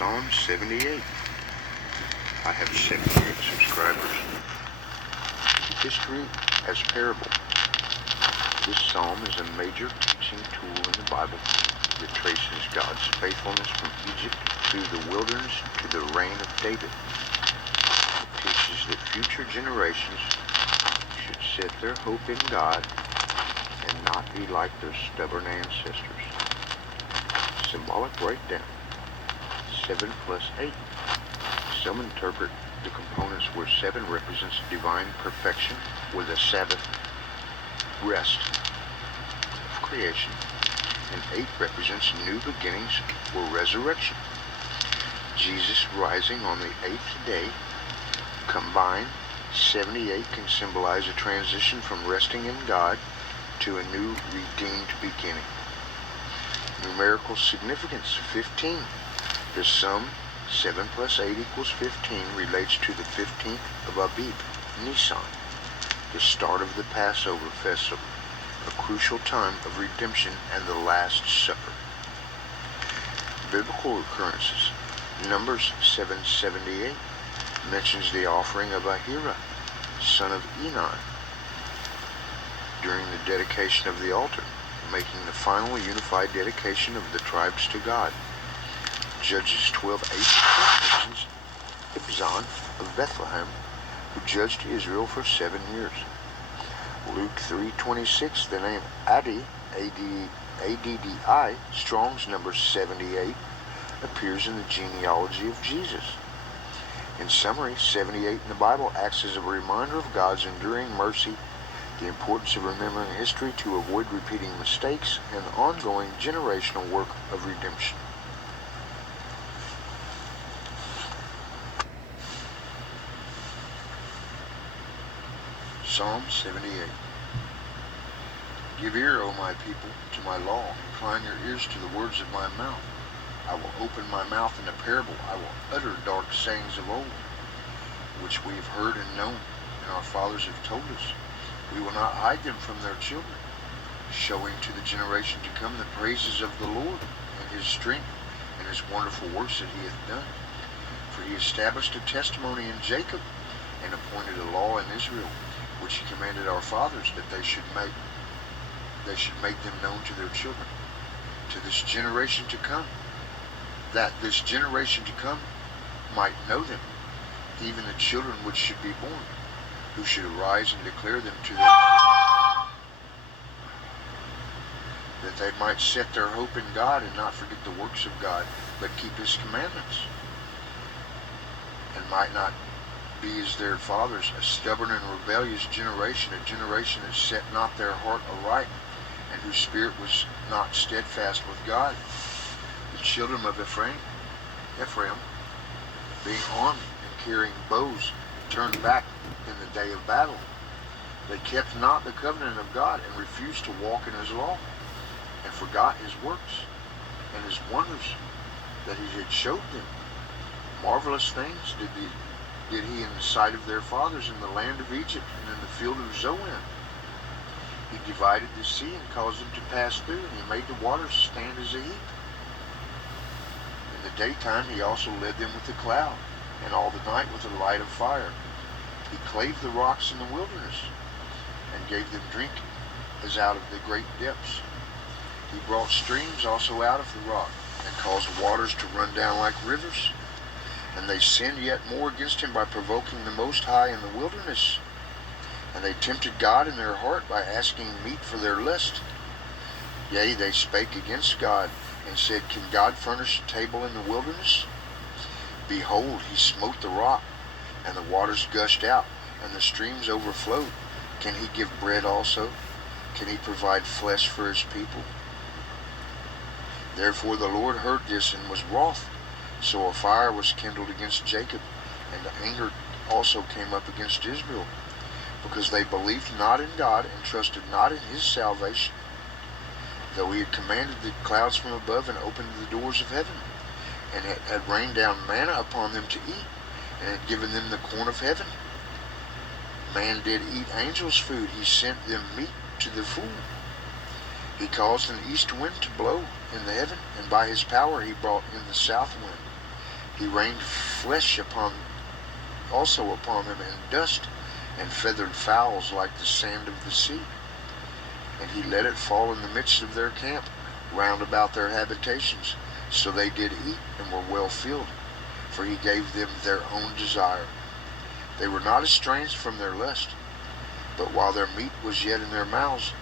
Psalm 78. I have 78 subscribers. History as parable. This psalm is a major teaching tool in the Bible that traces God's faithfulness from Egypt through the wilderness to the reign of David. It teaches that future generations should set their hope in God and not be like their stubborn ancestors. Symbolic breakdown. 7 plus 8. Some interpret the components where 7 represents divine perfection with a Sabbath rest of creation, and 8 represents new beginnings or resurrection. Jesus rising on the 8th day. Combined, 78 can symbolize a transition from resting in God to a new redeemed beginning. Numerical significance, 15. The sum 7 plus 8 equals 15 relates to the 15th of Abib, Nisan, the start of the Passover festival, a crucial time of redemption and the Last Supper. Biblical occurrences. Numbers 7:78 mentions the offering of Ahira, son of Enan, during the dedication of the altar, making the final unified dedication of the tribes to God. Judges 12:8 mentions Ibzan of Bethlehem, who judged Israel for 7 years. Luke 3:26, the name Addi, A-D-D-I, Strong's number 78, appears in the genealogy of Jesus. In summary, 78 in the Bible acts as a reminder of God's enduring mercy, the importance of remembering history to avoid repeating mistakes, and the ongoing generational work of redemption. Psalm 78. Give ear, O my people, to my law. Incline your ears to the words of my mouth. I will open my mouth in a parable. I will utter dark sayings of old, which we have heard and known, and our fathers have told us. We will not hide them from their children, showing to the generation to come the praises of the Lord, and his strength, and his wonderful works that he hath done. For he established a testimony in Jacob, and appointed a law in Israel, which he commanded our fathers, that they should make them known to their children, to this generation to come, that this generation to come might know them, even the children which should be born, who should arise and declare them to them, that they might set their hope in God and not forget the works of God, but keep his commandments, and might not be as their fathers, a stubborn and rebellious generation, a generation that set not their heart aright, and whose spirit was not steadfast with God. The children of Ephraim, being armed and carrying bows, turned back in the day of battle. They kept not the covenant of God, and refused to walk in his law, and forgot his works and his wonders that he had showed them. Marvelous things did he in the sight of their fathers in the land of Egypt and in the field of Zoan. He divided the sea and caused them to pass through, and he made the waters stand as a heap. In the daytime he also led them with a cloud, and all the night with a light of fire. He clave the rocks in the wilderness, and gave them drink as out of the great depths. He brought streams also out of the rock, and caused waters to run down like rivers. And they sinned yet more against him by provoking the Most High in the wilderness. And they tempted God in their heart by asking meat for their lust. Yea, they spake against God, and said, Can God furnish a table in the wilderness? Behold, he smote the rock, and the waters gushed out, and the streams overflowed. Can he give bread also? Can he provide flesh for his people? Therefore the Lord heard this, and was wroth. So a fire was kindled against Jacob, and anger also came up against Israel, because they believed not in God, and trusted not in his salvation, though he had commanded the clouds from above, and opened the doors of heaven, and had rained down manna upon them to eat, and had given them the corn of heaven. Man did eat angels' food. He sent them meat to the full. He caused an east wind to blow in the heaven, and by his power he brought in the south wind. He rained flesh also upon them, and dust, and feathered fowls like the sand of the sea. And he let it fall in the midst of their camp, round about their habitations. So they did eat, and were well filled, for he gave them their own desire. They were not estranged from their lust, but while their meat was yet in their mouths,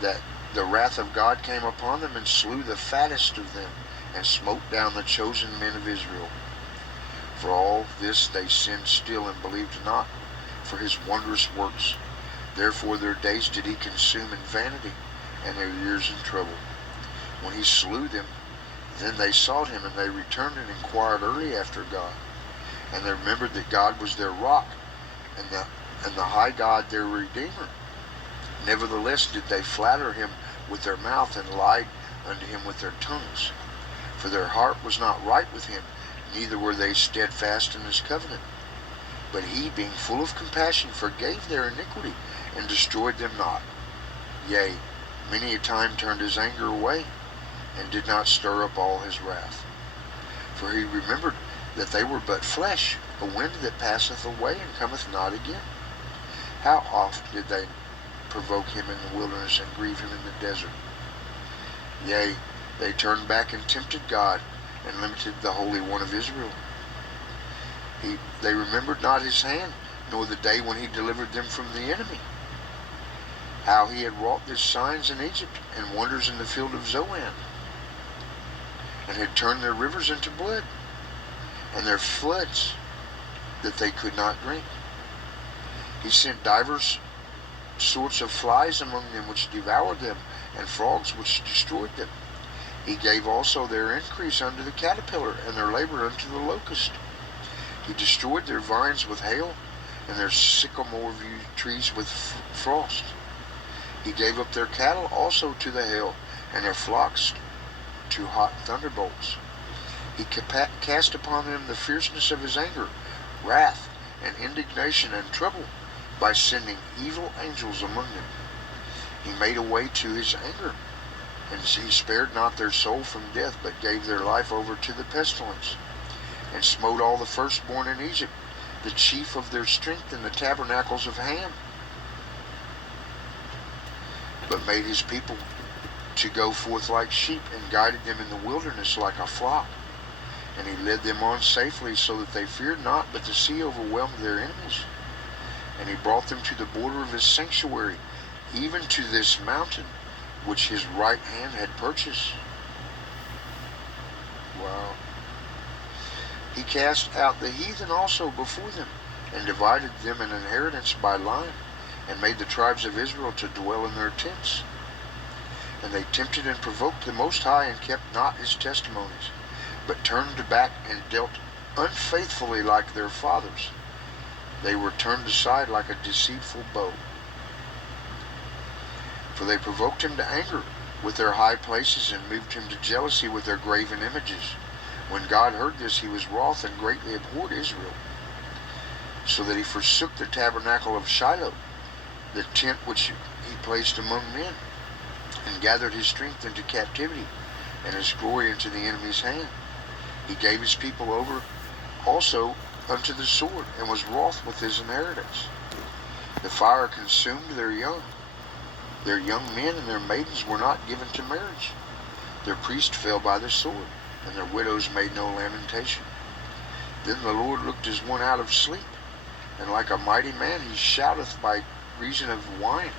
that the wrath of God came upon them, and slew the fattest of them, and smote down the chosen men of Israel. For all this they sinned still, and believed not for his wondrous works. Therefore their days did he consume in vanity, and their years in trouble. When he slew them, then they sought him, and they returned and inquired early after God. And they remembered that God was their rock, and the high God their Redeemer. Nevertheless did they flatter him with their mouth, and lied unto him with their tongues. For their heart was not right with him, neither were they steadfast in his covenant. But he, being full of compassion, forgave their iniquity, and destroyed them not. Yea, many a time turned his anger away, and did not stir up all his wrath. For he remembered that they were but flesh, a wind that passeth away, and cometh not again. How oft did they provoke him in the wilderness, and grieve him in the desert? Yea, they turned back and tempted God, and limited the Holy One of Israel. They remembered not his hand, nor the day when he delivered them from the enemy. How he had wrought these signs in Egypt, and wonders in the field of Zoan, and had turned their rivers into blood, and their floods that they could not drink. He sent divers sorts of flies among them, which devoured them, and frogs which destroyed them. He gave also their increase unto the caterpillar, and their labor unto the locust. He destroyed their vines with hail, and their sycamore trees with frost. He gave up their cattle also to the hail, and their flocks to hot thunderbolts. He cast upon them the fierceness of his anger, wrath, and indignation, and trouble, by sending evil angels among them. He made a way to his anger, and he spared not their soul from death, but gave their life over to the pestilence, and smote all the firstborn in Egypt, the chief of their strength in the tabernacles of Ham, but made his people to go forth like sheep, and guided them in the wilderness like a flock. And he led them on safely, so that they feared not, but the sea overwhelmed their enemies. And he brought them to the border of his sanctuary, even to this mountain, which his right hand had purchased. Wow. He cast out the heathen also before them, and divided them an inheritance by line, and made the tribes of Israel to dwell in their tents. And they tempted and provoked the Most High, and kept not his testimonies, but turned back and dealt unfaithfully like their fathers. They were turned aside like a deceitful bow. For they provoked him to anger with their high places, and moved him to jealousy with their graven images. When God heard this, he was wroth, and greatly abhorred Israel, so that he forsook the tabernacle of Shiloh, the tent which he placed among men, and gathered his strength into captivity, and his glory into the enemy's hand. He gave his people over also unto the sword, and was wroth with his inheritance. The fire consumed their young. Their young men and their maidens were not given to marriage. Their priests fell by the sword, and their widows made no lamentation. Then the Lord looked as one out of sleep, and like a mighty man he shouteth by reason of wine.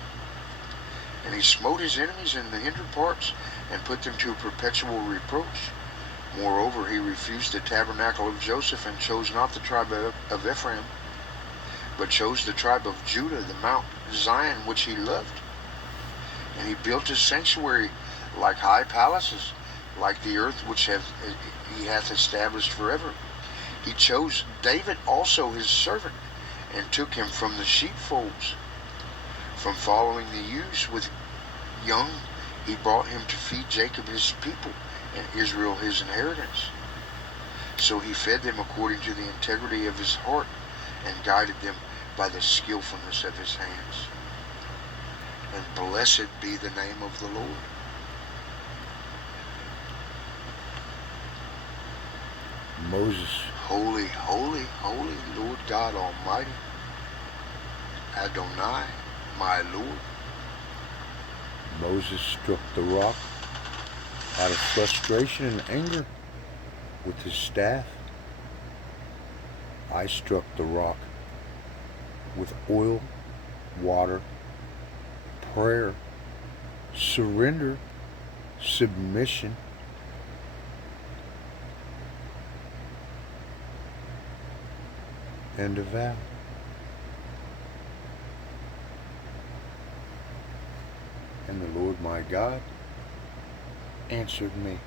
And he smote his enemies in the hinder parts, and put them to a perpetual reproach. Moreover, he refused the tabernacle of Joseph, and chose not the tribe of Ephraim, but chose the tribe of Judah, the Mount Zion, which he loved. And he built his sanctuary like high palaces, like the earth which he hath established forever. He chose David also his servant, and took him from the sheepfolds. From following the ewes with young, he brought him to feed Jacob his people, and Israel his inheritance. So he fed them according to the integrity of his heart, and guided them by the skillfulness of his hands. And blessed be the name of the Lord. Moses Holy, holy, holy Lord God Almighty, Adonai, my Lord. Moses struck the rock out of frustration and anger with his staff. I struck the rock with oil, water, prayer, surrender, submission, and a vow. And the Lord my God answered me,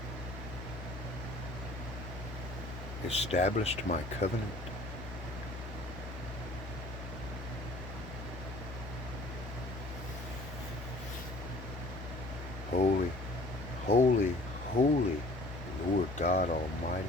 established my covenant. Holy, holy, holy Lord God Almighty,